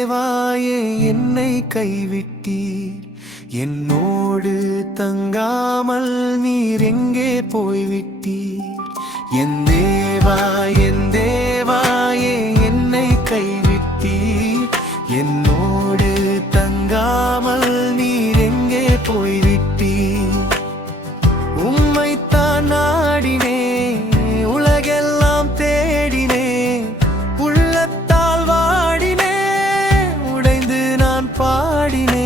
தேவாயே என்னை கைவிட்டீர், என்னோடு தங்காமல் நீர் எங்கே போய்விட்டீர்? என் தேவாயே என்னை கைவிட்டீர், என்னோடு தங்காமல் நீர் எங்கே போய்விட்டீர்? உம்மைத்தான் நாடினே, உலகெல்லாம் தேடினே, உள்ளத்தால் வாடினே, உடைந்து நான் பாடினேன்.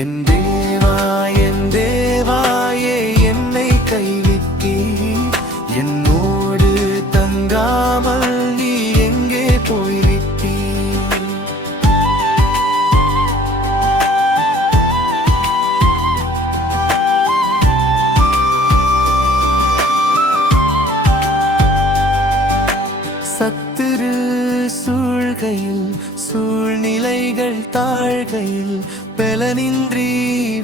என் தேவாயே என்னை கைவிட்டீர், என்னோடு தங்காமல் நீ எங்கே போய்விட்டீர்? சத்துரு சூழ்கையில், சூழ்நிலைகள் தாழ்கையில், பலனின்றி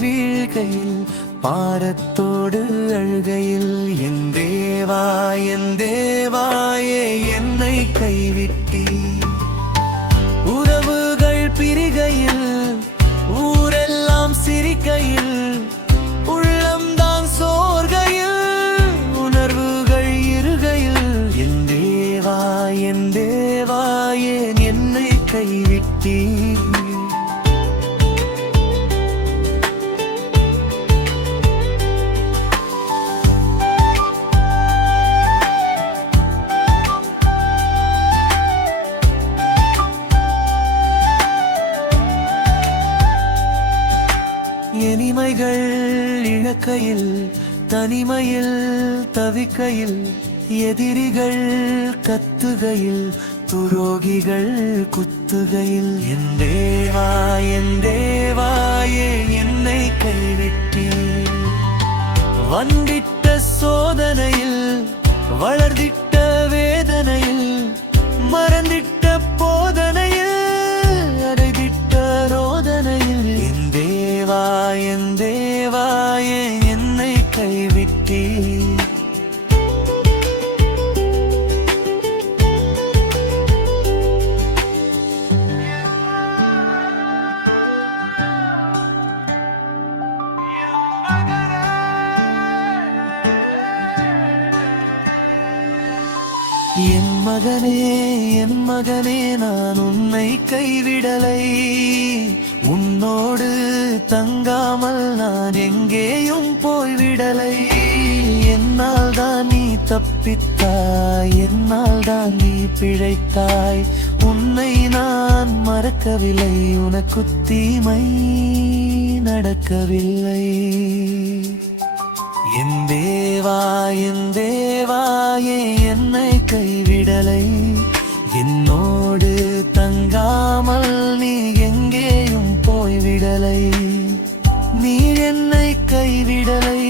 வீழ்கையில், பாரத்தோடு அழுகையில், என் தேவாயே என்னை கைவிட்டீர். உறவுகள் பிரிகையில், ஊரெல்லாம் சிரிக்கையில், உள்ளம்தான் சோர்கையில், உணர்வுகள் இருகையில், என் தேவாயே என்னை கைவிட்டீர். இனிமைகள் இழக்கையில், தனிமையில் தவிக்கையில், எதிரிகள் கத்துகையில், துரோகிகள் குத்துகையில், என் தேவாயே என்னை கைவிட்டீர். வந்திட்ட சோதனையில், வளர்ந்திட்ட வேதனையில், மறந்திட்ட போதனையில், அடைதிட்ட ரோதனையில், என் தேவாயே என்னை கைவிட்டீர். என் மகனே நான் உன்னை கைவிடலை, உன்னோடு தங்காமல் நான் எங்கேயும் போய்விடலை. என்னால் தான் நீ தப்பித்தாய், என்னால் தான் நீ பிழைத்தாய், உன்னை நான் மறக்கவில்லை, உனக்கு தீமை நடக்கவில்லை. என் தேவாயே என்னை கைவிடலை, என்னோடு தங்காமல் நீ எங்கேயும் போய்விடலை. நீ என்னை கைவிடலை,